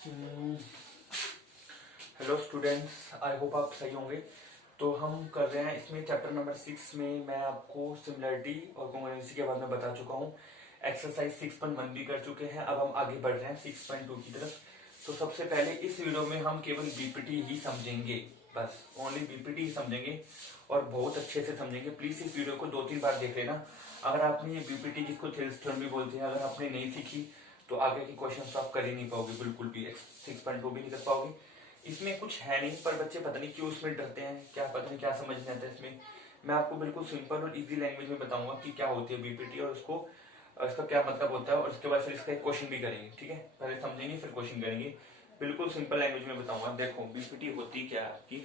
Hello students, I hope आप सही होंगे। तो हम कर रहे हैं इसमें चैप्टर नंबर 6 में मैं आपको सिमिलरिटी और कॉन्ग्रुएंसी के बारे में बता चुका हूँ। एक्सरसाइज 6.1 भी कर चुके हैं। अब हम आगे बढ़ रहे हैं 6.2 की तरफ। तो सबसे पहले इस वीडियो में हम केवल बीपीटी ही समझेंगे, बस ओनली बीपीटी ही समझेंगे और बहुत अच्छे से समझेंगे। प्लीज इस वीडियो को 2-3 बार देख लेना। अगर आपने ये बीपीटी, जिसको थेल्स थ्योरम भी बोलते हैं, अगर आपने नहीं सीखी तो आगे की क्वेश्चन तो आप कर ही नहीं पाओगे, बिल्कुल भी 6.2 भी नहीं कर पाओगे। इसमें कुछ है नहीं, पर बच्चे पता नहीं क्यों इसमें डरते हैं, क्या पता नहीं क्या समझ नहीं आता इसमें। मैं आपको बिल्कुल सिंपल और इजी लैंग्वेज में बताऊंगा कि क्या होती है बीपीटी और उसको इसका क्या मतलब होता है, और उसके बाद फिर इसका एक क्वेश्चन भी करेंगे। ठीक है, पहले समझेंगे फिर क्वेश्चन करेंगे। बिल्कुल सिंपल लैंग्वेज में बताऊंगा। देखो बीपीटी होती क्या है कि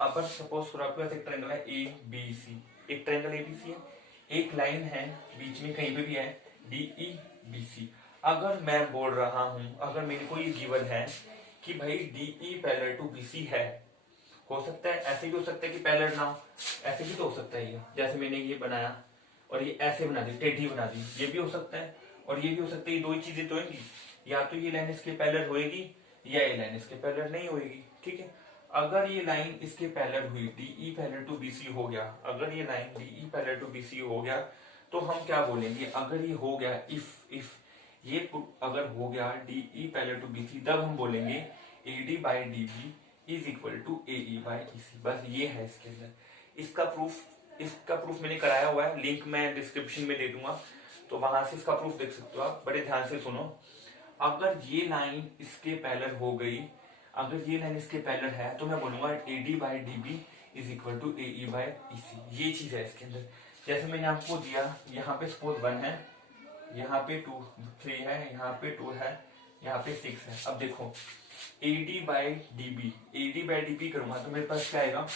अपन सपोज करो आपके पास एक ट्रायंगल है ए बी सी, एक ट्रायंगल ए बी सी है, एक लाइन है बीच में कहीं पे भी है डी ई बी सी। अगर मैं बोल रहा हूं, अगर मेरे को ये गिवन है कि भाई D E parallel to B C है, हो सकता है ऐसे भी हो सकता है कि पैरेलल ना हो, ऐसे भी तो हो सकता है। ये जैसे मैंने ये बनाया और ये ऐसे बना दी, टेढ़ी बना दी, ये भी हो सकता है और ये भी हो सकता है। ये दो ही चीजें तो होंगी, या तो ये लाइन इसके पैरेलल होएगी या ये लाइन इसके पैरेलल नहीं होएगी। ठीक है, अगर ये लाइन इसके पैरेलल हुई, D E parallel to B C हो गया, अगर ये line D E parallel to B C हो गया तो हम क्या बोलेंगे? अगर ये हो गया, इफ ये अगर हो गया D E parallel to B C, तब हम बोलेंगे A D by D B is equal to A E by E C. बस ये है इसके अंदर। इसका प्रूफ मैंने कराया हुआ है, लिंक मैं डिस्क्रिप्शन में दे दूंगा, तो वहां से इसका प्रूफ देख सकते हो आप। बड़े ध्यान से सुनो। अगर ये लाइन इसके पैरेलल हो गई, अगर ये लाइन इसके पैरेलल है तो मैं बोलूंगा A D by D B is equal to A E by E C. ये चीज है इसके अंदर। जैसे मैंने आपको दिया, यहाँ पे सपोज 1 है, यहाँ पे 2 3 है, यहाँ पे 2 है, यहाँ पे 6 है। अब देखो A D by D B, A D by D B करूंगा तो मेरे पास क्या आएगा?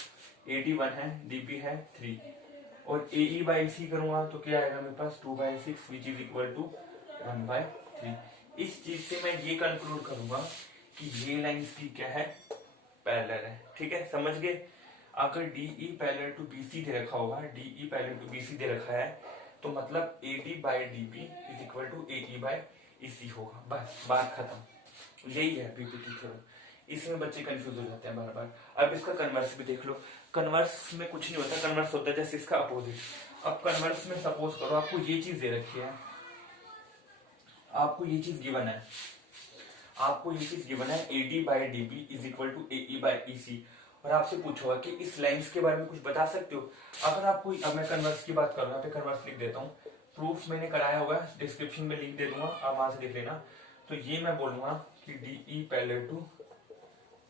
ए डी 1 है, डी बी है 3, और ए ई बाई सी करूंगा तो क्या आएगा मेरे पास? 2/6 विच इज इक्वल टू 1/3। इस चीज से मैं ये कंक्लूड करूंगा कि ये लाइन इसकी क्या है? पैरेलल है। ठीक है, समझ गए? अगर D E parallel to B C दे रखा होगा, D E parallel to B C दे रखा है, तो मतलब A D by D B is equal to A E by E C होगा। बस बात खत्म। यही है बीपीटी थ्योरम। इसमें बच्चे कंफ्यूज हो जाते हैं बार बार। अब इसका कन्वर्स भी देख लो। कन्वर्स में कुछ नहीं होता, कन्वर्स होता है जैसे इसका अपोजिट। अब कन्वर्स में सपोज करो आपको ये चीज दे रखी है, आपको ये चीज गिवन है, आपको ये चीज गिवन है A D by D B is equal to A E by E C, और आपसे पूछो कि इस लाइंस के बारे में कुछ बता सकते हो? अगर आपको, अब मैं कन्वर्स की बात कर रहा हूँ, यहाँ पे कन्वर्स लिख देता हूँ, प्रूफ मैंने कराया हुआ है, डिस्क्रिप्शन में लिंक दे दूंगा, आप वहां से देख लेना। तो ये मैं बोलूंगा कि D E parallel to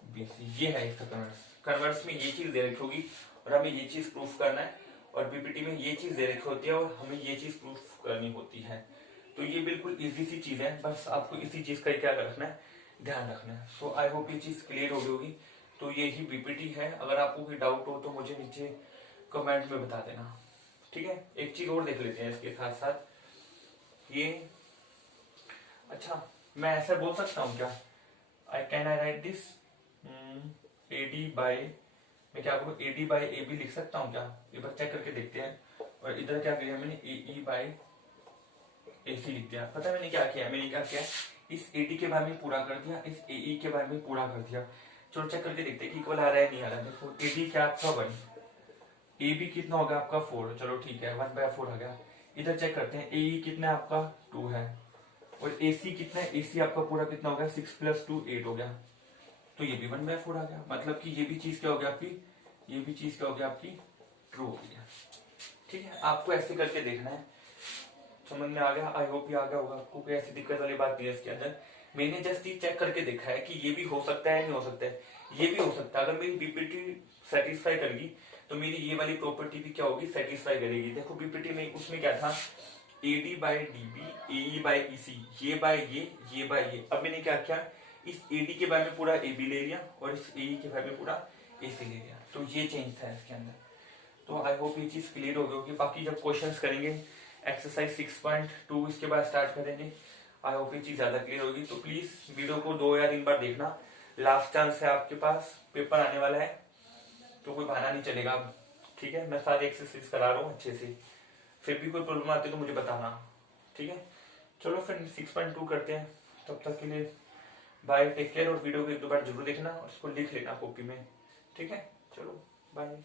B C, ये है इसका कन्वर्स। कन्वर्स में ये चीज दे रखी होगी और हमें ये चीज प्रूफ करना है, और बीपीटी में ये चीज दे रखी होती है और हमें ये चीज प्रूफ करनी होती है। तो ये बिल्कुल इजी सी चीज है, बस आपको इसी चीज का क्या रखना है, ध्यान रखना है। सो आई होप ये चीज क्लियर हो गई होगी। तो ये ही बीपीटी है। अगर आपको कोई डाउट हो तो मुझे नीचे कमेंट में बता देना। ठीक है, एक चीज और देख लेते हैं इसके साथ साथ। ये अच्छा, मैं ऐसा बोल सकता हूँ क्या? I write this A D by, मैं क्या करूँ, A D by A B लिख सकता हूँ क्या? एक बार चेक करके देखते हैं। और इधर क्या किया मैंने, ए ई बाई ए सी लिख दिया। पता है मैंने क्या किया? मैंने क्या किया, इस ए डी के बारे में पूरा कर दिया, इस ए ई के बारे में पूरा कर दिया। चलो चेक करके देखते हैं कि इक्वल आ रहा है नहीं आ रहा है। देखो ए डी क्या आपका 1, ए बी कितना होगा आपका 4, चलो ठीक है 1/4 आ गया। इधर चेक करते हैं, ए ई कितना है आपका 2 है, और ए सी कितना है, ए सी आपका पूरा कितना हो गया, 6 + 2 8 हो गया। तो ये भी 1/4 आ गया। मतलब कि ये भी चीज क्या हो गया आपकी, ये भी चीज क्या हो गया आपकी, ट्रू हो गया। ठीक है, आपको ऐसे करके देखना है। समझ में आ गया? आई होप ये आ गया होगा आपको, कोई ऐसी दिक्कत वाली बात नहीं है इसके अंदर। मैंने जस्ट ये चेक करके देखा है कि ये भी हो सकता है, नहीं हो सकता है, ये भी हो सकता है। अगर मेरी बीपीटी सेटिस्फाई करेगी तो मेरी ये वाली प्रॉपर्टी भी क्या होगी, सेटिस्फाई करेगी। देखो बीपीटी में उसमें क्या था, A D by D B A E by E C, ये बाय ये बाय ये। अब मैंने क्या किया, इस ए डी के बारे में पूरा ए बी ले लिया और इस ए ई के बारे में पूरा ए सी ले लिया। तो ये चेंज था इसके अंदर। तो आई होप ये चीज क्लियर हो गई होगी। बाकी जब क्वेश्चंस करेंगे एक्सरसाइज 6.2 इसके बाद स्टार्ट करेंगे, आई होप ये चीज ज्यादा क्लियर होगी। तो प्लीज वीडियो को 2 या 3 बार देखना। लास्ट चांस है आपके पास, पेपर आने वाला है, तो कोई बहाना नहीं चलेगा। ठीक है, मैं सारे एक्सरसाइज करा रहा हूँ अच्छे से। फिर भी कोई प्रॉब्लम आती है तो मुझे बताना। ठीक है, चलो फिर 6.2 करते हैं। तब तक के लिए बाय, टेक केयर। और वीडियो को एक दो बार जरूर देखना और इसको लिख लेना कॉपी में, ठीक है? चलो बाय।